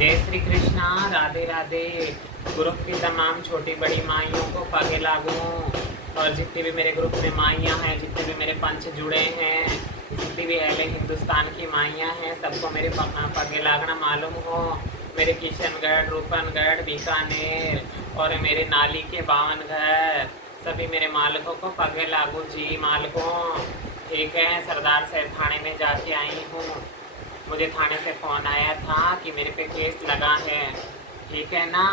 जय श्री कृष्णा, राधे राधे। ग्रुप की तमाम छोटी बड़ी माइयों को पगे लागू, और जितनी भी मेरे ग्रुप में माइयाँ हैं, जितने भी मेरे पंच जुड़े हैं, जितनी भी अहले हिंदुस्तान की माइयाँ हैं, सबको मेरे पगे लागना मालूम हो। मेरे किशनगढ़, रूपनगढ़, बीकानेर और मेरे नाली के 52 घर, सभी मेरे मालिकों को पगे लागू जी मालिकों। ठीक है, सरदार साहब थाने में जाके आई हूँ। मुझे थाने से फ़ोन आया था कि मेरे पे केस लगा है। ठीक है ना,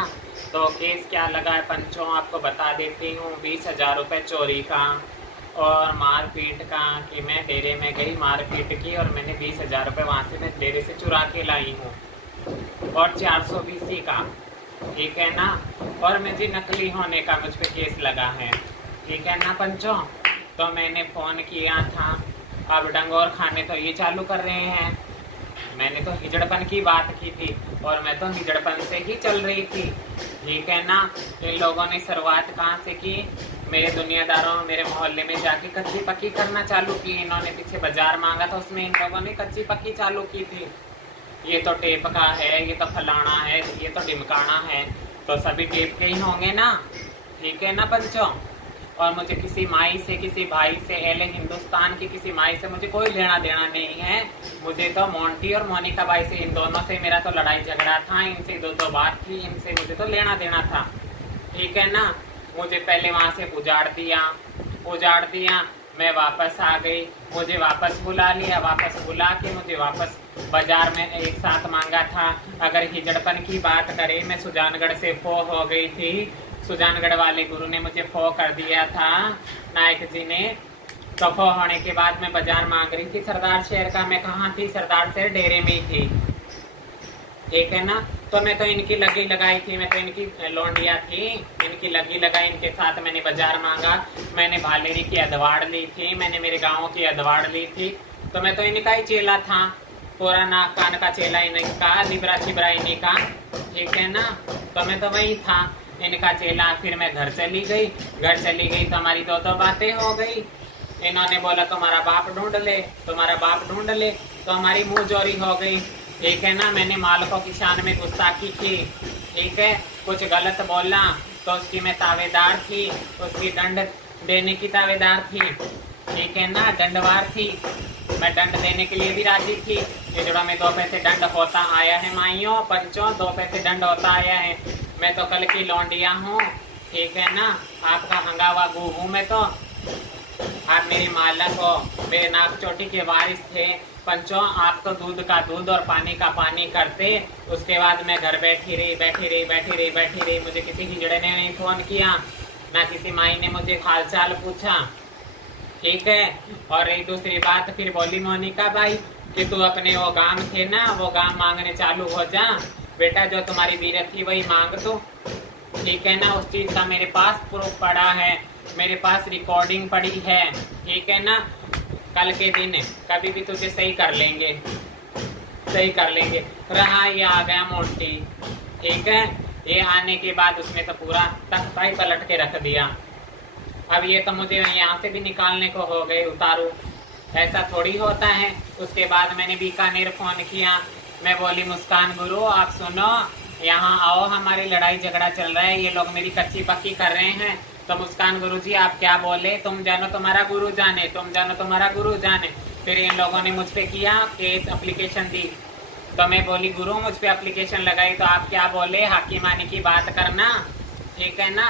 तो केस क्या लगा है पंचों, आपको बता देती हूँ। 20,000 रुपये चोरी का और मारपीट का, कि मैं डेरे में गई, मारपीट की और मैंने 20,000 रुपये वहाँ से मैं डेरे से चुरा के लाई हूँ, और 420 का। ठीक है ना, और मुझे नकली होने का मुझ पे केस लगा है। ठीक है ना पंचों, तो मैंने फ़ोन किया था। अब डंगोर खाने तो ये चालू कर रहे हैं। मैंने तो हिजड़पन की बात की थी और मैं तो हिजड़पन से ही चल रही थी। ठीक है ना, इन लोगों ने शुरुआत कहाँ से की, मेरे दुनियादारों, मेरे मोहल्ले में जाके कच्ची पक्की करना चालू की। इन्होंने पीछे बाजार मांगा था, उसमें इन लोगों ने कच्ची पक्की चालू की थी। ये तो टेप का है, ये तो फलाना है, ये तो डिमकाना है, तो सभी टेप के ही होंगे ना। ठीक है ना पंचों, और मुझे किसी माई से, किसी भाई से, अहले हिंदुस्तान की किसी माई से मुझे कोई लेना देना नहीं है। मुझे तो मोंटी और मोनिका बाई से, इन दोनों से मेरा तो लड़ाई झगड़ा था, इनसे दो बात थी, इनसे मुझे तो लेना देना था। ठीक है ना, मुझे पहले वहाँ से उजाड़ दिया, मैं वापस आ गई, मुझे वापस बुला लिया, वापस बुला के मुझे वापस बाजार में एक साथ मांगा था। अगर हिजड़पन की बात करें, मैं सुजानगढ़ से फो हो गई थी। सुजानगढ़ वाले गुरु ने मुझे फो कर दिया था, नायक जी ने। तो फो होने के बाद मैं बाजार मांग रही थी सरदार शहर का। मैं कहाँ थी? सरदार शहर डेरे में ही थी। ठीक है ना, तो मैं तो इनकी लगी लगाई थी, मैं तो इनकी लौंडिया थी, इनकी लगी लगाई, इनके साथ मैंने बाजार मांगा। मैंने भालेरी की अधवाड़ ली थी, मैंने मेरे गाँव की अधवाड़ ली थी, तो मैं तो इनका ही चेला था। पूरा नाक कान का चेला इनका, लिबरा छिबरा इन्हीं का। ठीक है ना, तो मैं तो वही था, इनका चेला। फिर मैं घर चली गई तो हमारी दो बातें हो गई। इन्होंने बोला तुम्हारा बाप ढूंढ ले, तुम्हारा बाप ढूंढ ले, तो हमारी मुंह जोरी हो गई। ठीक है ना, मैंने मालिकों की शान में गुस्ताखी की। ठीक है, कुछ गलत बोला तो उसकी मैं तावेदार थी, उसकी दंड देने की तावेदार थी। ठीक है ना, दंडवार थी, मैं दंड देने के लिए भी राजी थी। हिजड़ा में 2 पैसे दंड होता आया है माइयों, पंचों, 2 पैसे दंड होता आया है। मैं तो कल की लौंडिया हूँ। ठीक है ना, आपका हंगावा गू हूँ मैं तो। आप मेरी मालक हो, मेरे नाक चोटी के वारिस थे पंचों। आप तो दूध का दूध और पानी का पानी करते। उसके बाद मैं घर बैठी रही। मुझे किसी हिजड़े ने नहीं फोन किया, ना किसी माई ने मुझे हालचाल पूछा। ठीक है, और एक दूसरी बात फिर बोली मोनिका बाई कि तू अपने वो गांव थे ना, वो गांव मांगने चालू हो जा बेटा, जो तुम्हारी बीरत थी वही मांग दो। ठीक है ना, उस चीज का मेरे पास प्रूफ पड़ा है, मेरे पास रिकॉर्डिंग पड़ी है। ठीक है ना, कल के दिन कभी भी तुझे सही कर लेंगे। रहा ये आ गया मोंटी। ठीक है, ये आने के बाद उसने तो पूरा तख्ता ही पलट के रख दिया। अब ये तो मुझे यहाँ से भी निकालने को हो गए उतारू, ऐसा थोड़ी होता है। उसके बाद मैंने बीकानेर फोन किया, मैं बोली मुस्कान गुरु आप सुनो, यहाँ आओ, हमारी लड़ाई झगड़ा चल रहा है, ये लोग मेरी कच्ची पक्की कर रहे हैं। तो मुस्कान गुरु जी आप क्या बोले, तुम जानो तुम्हारा गुरु जाने, तुम जानो तुम्हारा गुरु जाने। फिर इन लोगों ने मुझ पे किया केस, एप्लीकेशन दी। तो मैं बोली गुरु मुझ पे एप्लीकेशन लगाई, तो आप क्या बोले, हाकिमानी की बात करना। ठीक है ना,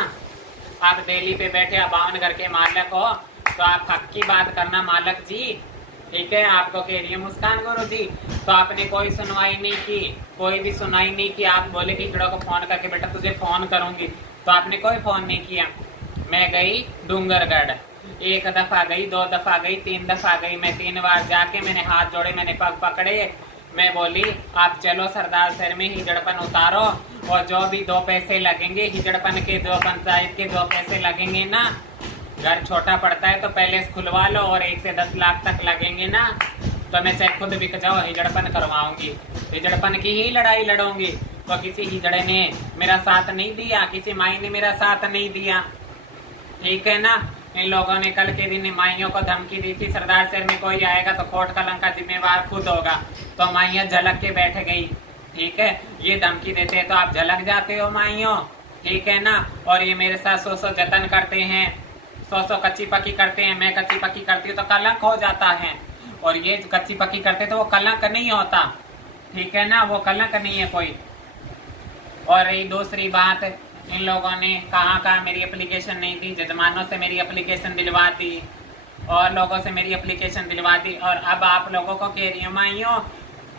आप दिल्ली पे बैठे 52 घर के मालक हो, तो आप हक की बात करना मालक जी। ठीक है, आपको कह रही है मुस्कान गुरु जी। तो आपने कोई सुनवाई नहीं की, कोई भी सुनवाई नहीं की। आप बोले कि हिजड़ों को फोन करके बेटा तुझे फोन करूंगी, तो आपने कोई फोन नहीं किया। मैं गई डूंगरगढ़, 1 दफा गई, 2 दफा गई, 3 दफा गई। मैं 3 बार जाके मैंने हाथ जोड़े, मैंने पग पकड़े। मैं बोली आप चलो सरदार शहर में हिजड़पन उतारो, और जो भी 2 पैसे लगेंगे हिजड़पन के, 2 पंचायत के 2 पैसे लगेंगे ना, घर छोटा पड़ता है तो पहले खुलवा लो, और 1 से 10 लाख तक लगेंगे ना, तो मैं चाहे खुद बिक जाओ, हिजड़पन करवाऊंगी, हिजड़पन की ही लड़ाई लड़ूंगी। तो किसी हिजड़े ने मेरा साथ नहीं दिया, किसी माई ने मेरा साथ नहीं दिया। ठीक है ना, इन लोगों ने कल के दिन माइयों को धमकी दी थी, सरदार शहर में कोई आएगा तो कोर्ट कलंक का जिम्मेवार खुद होगा। तो माइयां झलक के बैठ गई। ठीक है, ये धमकी देते हैं तो आप झलक जाते हो माइयों, ठीक है ना। और ये मेरे साथ सौ जतन करते हैं, सौ कच्ची पक्की करते हैं, मैं कच्ची पक्की करती हूँ तो कलंक हो जाता है, और ये कच्ची पक्की करते तो वो कलंक नहीं होता, ठीक है ना, वो कलंक नहीं है कोई। और रही दूसरी बात, इन लोगों ने कहाँ मेरी एप्लीकेशन नहीं दी, जजमानों से मेरी एप्लीकेशन दिलवा दी और लोगों से मेरी एप्लीकेशन दिलवा दी, और अब आप लोगों को कह रही हूँ माइयों,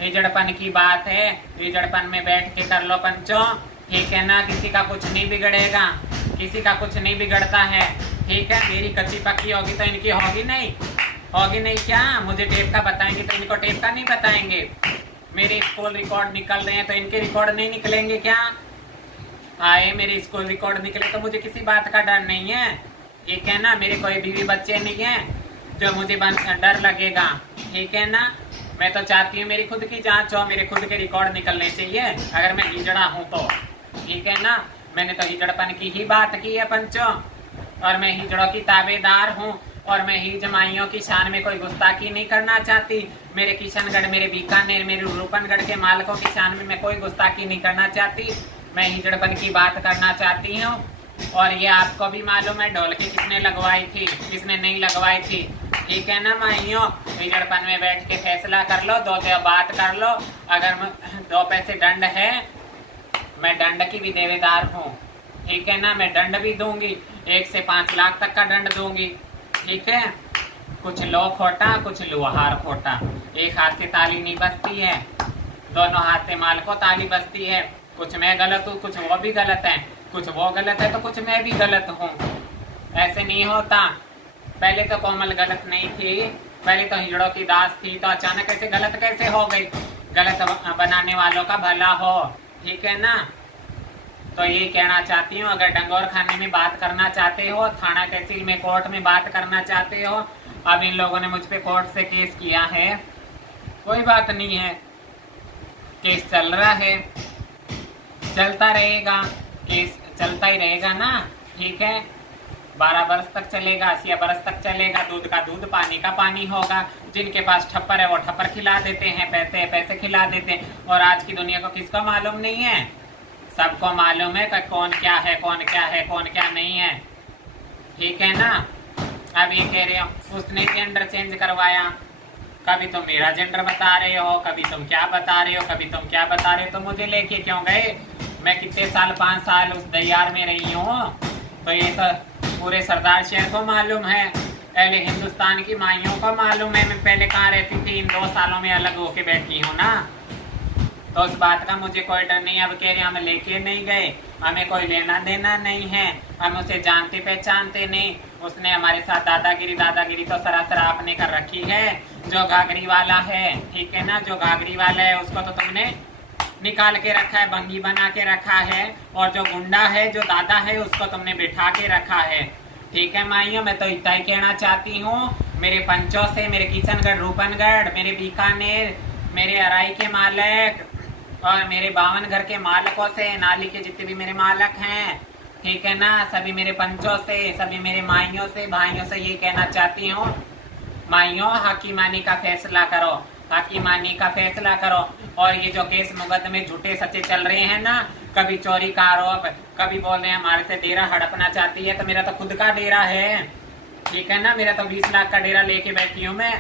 हिजड़पन की बात है, हिजड़पन में बैठ के कर लो पंचों, ठीक है ना। किसी का कुछ नहीं बिगड़ेगा, किसी का कुछ नहीं बिगड़ता है, ठीक है। मेरी कच्ची पक्की होगी तो इनकी होगी नहीं, होगी नहीं क्या? मुझे टेप का बताएंगे तो इनको टेप का नहीं बताएंगे। मेरे स्कूल रिकॉर्ड निकल रहे हैं तो इनके रिकॉर्ड नहीं निकलेंगे क्या? आए मेरे स्कूल रिकॉर्ड निकले तो मुझे किसी बात का डर नहीं है, ठीक है ना। मेरे कोई बीवी बच्चे नहीं है जो मुझे डर लगेगा, ठीक है ना। मैं तो चाहती हूँ मेरी खुद की जांच हो, मेरे खुद के रिकॉर्ड निकलने चाहिए अगर मैं हिजड़ा हूँ तो, ठीक है ना। मैंने तो हिजड़पन की ही बात की है पंचों, और मैं हिजड़ों की ताबेदार हूँ, और मैं हिज माइयों की शान में कोई गुस्ताखी नहीं करना चाहती। मेरे किशनगढ़, मेरे बीकानेर, मेरे रूपनगढ़ के मालकों की शान में मैं कोई गुस्ताखी नहीं करना चाहती, मैं हिजड़पन की बात करना चाहती हूँ। और ये आपको भी मालूम है ढोल की किसने लगवाई थी, किसने नहीं लगवाई थी, ठीक है ना माइयों। हिजड़पन में बैठ के फैसला कर लो, दो बात कर लो। अगर 2 पैसे दंड है, मैं दंड की भी देवेदार हूँ, ठीक है ना। मैं दंड भी दूंगी, 1 से 5 लाख तक का दंड दूंगी, ठीक है। कुछ लो खोटा, कुछ लोहार खोटा, एक हाथ से ताली नहीं बजती है, दोनों हाथ से माल को ताली बजती है। कुछ मैं गलत हूँ, कुछ वो भी गलत है, कुछ वो गलत है तो कुछ मैं भी गलत हूँ, ऐसे नहीं होता। पहले तो कोमल गलत नहीं थी, पहले तो हिजड़ों की दास थी, तो अचानक ऐसे गलत कैसे हो गई? गलत बनाने वालों का भला हो, ठीक है ना। तो ये कहना चाहती हूँ, अगर डंगोर खाने में बात करना चाहते हो, थाना तहसील में कोर्ट में बात करना चाहते हो, अब इन लोगों ने मुझ पे कोर्ट से केस किया है, कोई बात नहीं है, केस चल रहा है, चलता रहेगा, केस चलता ही रहेगा ना, ठीक है। 12 बरस तक चलेगा, 80 बरस तक चलेगा, दूध का दूध, पानी का पानी होगा। जिनके पास ठप्पर है वो ठप्पर खिला देते हैं, पैसे खिला देते हैं। और आज की दुनिया को किसको मालूम नहीं है? सबको मालूम है कि कौन क्या है, कौन क्या है, कौन क्या नहीं है, ठीक है ना। अब ये कह रहे हो उसने जेंडर चेंज करवाया, कभी तुम मेरा जेंडर बता रहे हो, कभी तुम क्या बता रहे हो, कभी तुम क्या बता रहे हो, तो मुझे लेके क्यों गए? मैं कितने साल, 5 साल उस दयार में रही हूँ, तो ये तो पूरे सरदार शहर को मालूम है, पहले हिंदुस्तान की माइयों को मालूम है मैं पहले कहाँ रहती थी। इन 2 सालों में अलग होके बैठी हूँ ना, तो उस बात का मुझे कोई डर नहीं। अब कह रहे हम लेके नहीं गए, हमें कोई लेना देना नहीं है, हम उसे जानते पहचानते नहीं, उसने हमारे साथ दादागिरी तो सरासर आपने कर रखी है। जो घाघरी वाला है, ठीक है ना, जो घाघरी वाला है उसको तो तुमने निकाल के रखा है, बंगी बना के रखा है, और जो गुंडा है, जो दादा है, उसको तुमने बिठा के रखा है, ठीक है माइयों। मैं तो इतना ही कहना चाहती हूँ, मेरे पंचों से, मेरे किशनगढ़, रूपनगढ़, मेरे बीकानेर, मेरे अराई के मालिक और मेरे 52 घर के मालिकों से, नाली के जितने भी मेरे मालिक हैं, ठीक है ना, सभी मेरे पंचों से, सभी मेरे माइयों से, भाइयों से ये कहना चाहती हूँ, माइयों हाकिमानी का फैसला करो, हाकिमानी का फैसला करो। और ये जो केस मुकदमे झूठे सच्चे चल रहे हैं ना, कभी चोरी का आरोप, कभी बोल रहे हैं हमारे से डेरा हड़पना चाहती है, तो मेरा तो खुद का डेरा है, ठीक है ना। मेरा तो 20 लाख का डेरा लेके बैठी हूँ मैं,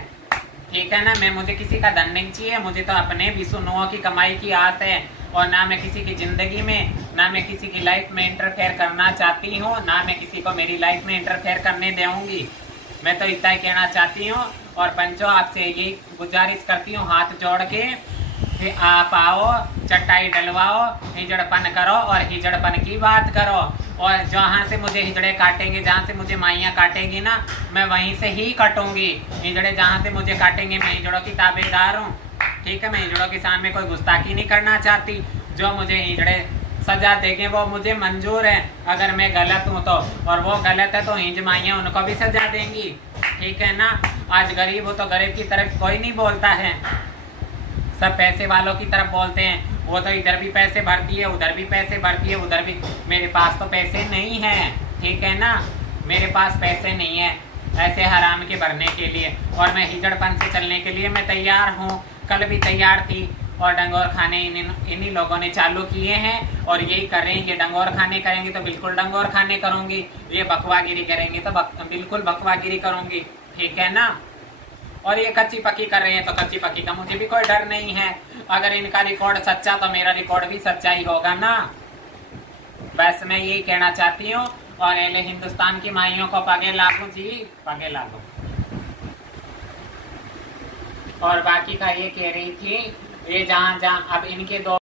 ठीक है ना। मुझे किसी का धन नहीं चाहिए, मुझे तो अपने विसुनुओं की कमाई की आस है, और ना मैं किसी की जिंदगी में, ना मैं किसी की लाइफ में इंटरफेयर करना चाहती हूँ, ना मैं किसी को मेरी लाइफ में इंटरफेयर करने दूंगी। मैं तो इतना ही कहना चाहती हूँ। और पंचों आपसे ये गुजारिश करती हूँ हाथ जोड़ के कि आप आओ, चटाई डलवाओ, हिजड़पन करो और हिजड़पन की बात करो। और जहाँ से मुझे हिजड़े काटेंगे, जहाँ से मुझे माइयाँ काटेंगी ना, मैं वहीं से ही कटूंगी। हिजड़े जहाँ से मुझे काटेंगे, मैं हिजड़ों की ताबेदार हूँ, ठीक है। मैं हिजड़ों के सामने कोई गुस्ताखी नहीं करना चाहती। जो मुझे हिजड़े सजा देंगे वो मुझे मंजूर है, अगर मैं गलत हूँ तो, और वो गलत है तो हिंज माइयाँ उनको भी सजा देंगी, ठीक है ना। आज गरीब हो तो गरीब की तरफ कोई नहीं बोलता है, सब पैसे वालों की तरफ बोलते हैं। वो तो इधर भी पैसे भरती है, उधर भी पैसे भरती है, उधर भी। मेरे पास तो पैसे नहीं है, ठीक है ना, मेरे पास पैसे नहीं है ऐसे हराम के भरने के लिए। और मैं हिजड़पन से चलने के लिए मैं तैयार हूँ, कल भी तैयार थी। और डंगोर खाने इन्हीं लोगों ने चालू किए हैं और यही कर रहे हैं। ये डंगोर खाने करेंगे तो बिल्कुल डंगोर खाने करूंगी, ये बकवागिरी करेंगे तो बिल्कुल बकवागिरी करूंगी, ठीक है ना। और ये कच्ची पक्की कर रहे हैं तो कच्ची पक्की का मुझे भी कोई डर नहीं है। अगर इनका रिकॉर्ड सच्चा तो मेरा रिकॉर्ड भी सच्चा ही होगा ना। बस मैं यही कहना चाहती हूँ। और एले हिंदुस्तान की माइयों को पगे लागू जी, पगे लागू। और बाकी का ये कह रही थी, ये जहाँ जहाँ अब इनके दो